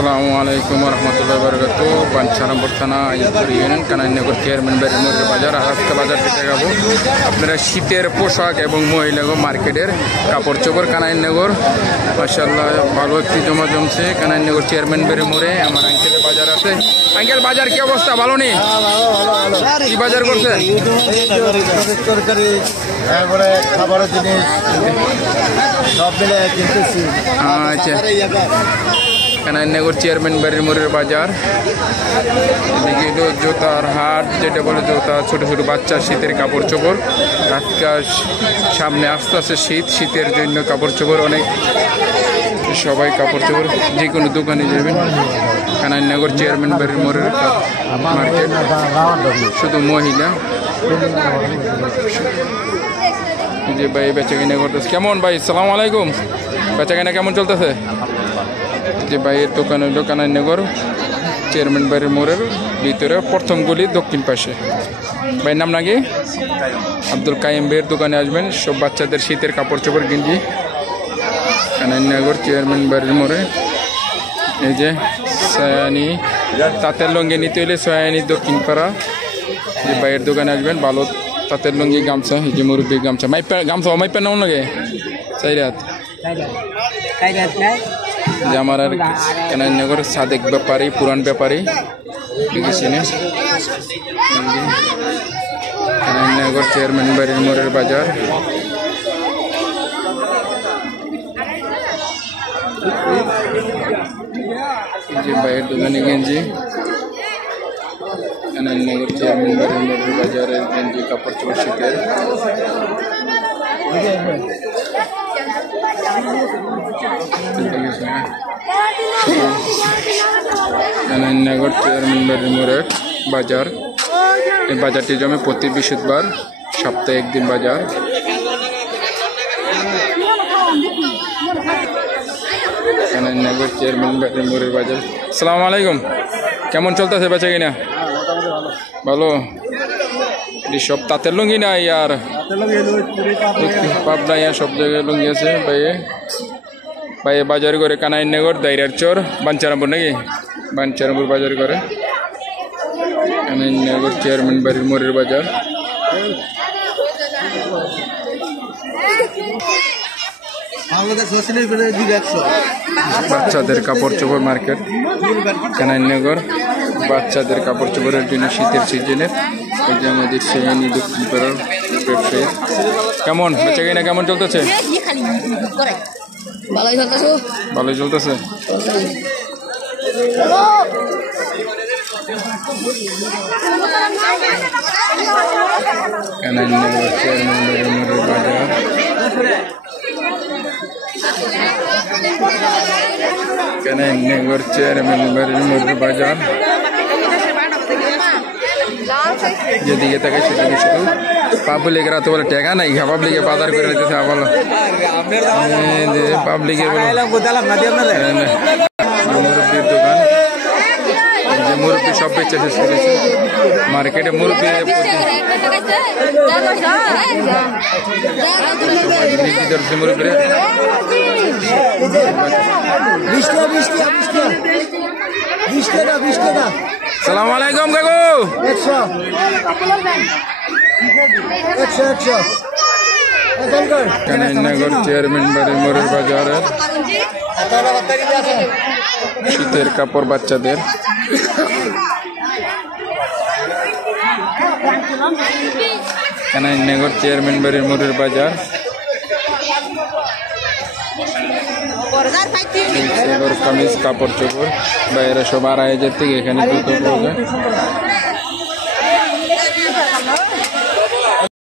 আসসালামুআলাইকুম রহমতুল্লাহ বরকত বাঞ্ছারামপুর থানা Aipur union Kanainagar chairman বাড়ির বাজার আজকে বাজার থেকে যাবো আপনারা শীতের পোশাক এবং মহিলাগো মার্কেটের কাপড় চোপড় কানাইনগর মাশাআল্লাহ ভালো একটি জমা জমছে কানাইনগর চেয়ারম্যান বাড়ির মোড়ে আমার আঙ্কেলের বাজার আছে। আঙ্কেল বাজার কি অবস্থা? ভালো নেই? কি বাজার করছেন? খাবারের জিনিস সব মিলে কিনতেছি। আচ্ছা, কানাইনগর চেয়ারম্যান বাড়ির মোড়ের বাজার। এদিকে জুতার হাট, যেটা বলে জুতা, ছোট ছোট বাচ্চার শীতের কাপড় চোপড়। আজকাল সামনে আস্তে আস্তে শীতের জন্য কাপড় চোপড় অনেক, সবাই কাপড় চোপড় যে কোনো দোকানে যাবেন। কানাইনগর চেয়ারম্যান বাড়ির মোড়ের মার্কেট, শুধু মহিলা। যে ভাই বেচা কিনা করতেছে। কেমন ভাই? সালাম আলাইকুম। বেচা কিনা কেমন চলতেছে? যে ভাইয়ের দোকান হইল কানাইনগর চেয়ারম্যান বাড়ির মোড়ের ভিতরে প্রথম গলি দক্ষিণ পাশে। ভাইয়ের নাম নাকি? আব্দুল কাইম ভাইয়ের দোকানে আসবেন, সব বাচ্চাদের শীতের কাপড় চোপড় গেঞ্জি। কানাইনগর চেয়ারম্যান বাড়ির মোড়ে। এই যে সয়ানি তাঁতের লুঙ্গি নিতে হইলে সয়ানি দক্ষিণ পাড়া যে ভাইয়ের দোকানে আসবেন। ভালো তাঁতের লুঙ্গি, গামছা, এই যে মুরব্বী গামছা, গামছা মাইপেন নাও লাগে চাই রাত। যে আমার আর কানাইনগর সাদেক ব্যাপারী, পুরান ব্যাপারী দেখেছিলেন। কানাইনগর চেয়ারম্যান বাড়ির মোড়ের বাজার। যে ভাইয়ের দোকানে গেঞ্জি, কানাইনগর চেয়ারম্যান বাড়ির মোড়ের বাজারের গেঞ্জি কাপড় চোপড় শীতের। কানাইনগর চেয়ারম্যান বাড়ির মোড়ের বাজার। এই বাজারটি জমে প্রতি বৃহস্পতিবার, সপ্তাহে একদিন বাজার। কানাইনগর চেয়ারম্যান বাড়ির মোড়ের বাজার। আসসালামু আলাইকুম। কেমন চলতেছে বেচা কিনা? ভালো। সব তাঁতের লুঙ্গি নাই আর পাবনা, সব জায়গায় লুঙ্গি আছে। ভাইয়ে বাজার করে কানাইনগর দাইরার চর বাঞ্ছারামপুর নাকি? বাঞ্ছারামপুর বাজার করে কানাইনগর চেয়ারম্যান বাড়ির মোড়ের বাজার। বাচ্চাদের কাপড় চোপড় মার্কেট কানাইনগর, বাচ্চাদের কাপড় চোপড়ের জন্য শীতের সিজনের। এই যে আমাদের সেহানি দক্ষিণ পাড়ার ব্যবসায়ী। কেমন বেচা কিনা কেমন চলতেছে? ভালোই চলতেছে। কানাইনগর চেয়ারম্যান বাড়ির মোড়ের বাজার। কানাইনগর চেয়ারম্যান বাড়ির মোড়ের বাজার। যেদিকে তাকাই সেদিকে শুধু পাবলিকের তো বলে টেকা নাই, পাবলিকে বাজার করে নিতেছে। বলো পাবলিকের মুরব্বীর দোকান, যে মুরব্বী সব বেচে শেষ করেছে মার্কেটে। মুরব্বী মুরব্বীরা সালাম আলাইকুম কাকু। কানাইনগর চেয়ারম্যান বাড়ির মোড়ের বাজারের শীতের কাপড় বাচ্চাদের। কানাইনগর চেয়ারম্যান বাড়ির মোড়ের বাজার। কামিজ কাপড় চোপড় বাইরে সব 2500 থেকে এখানে জুতো পাওয়া যায়।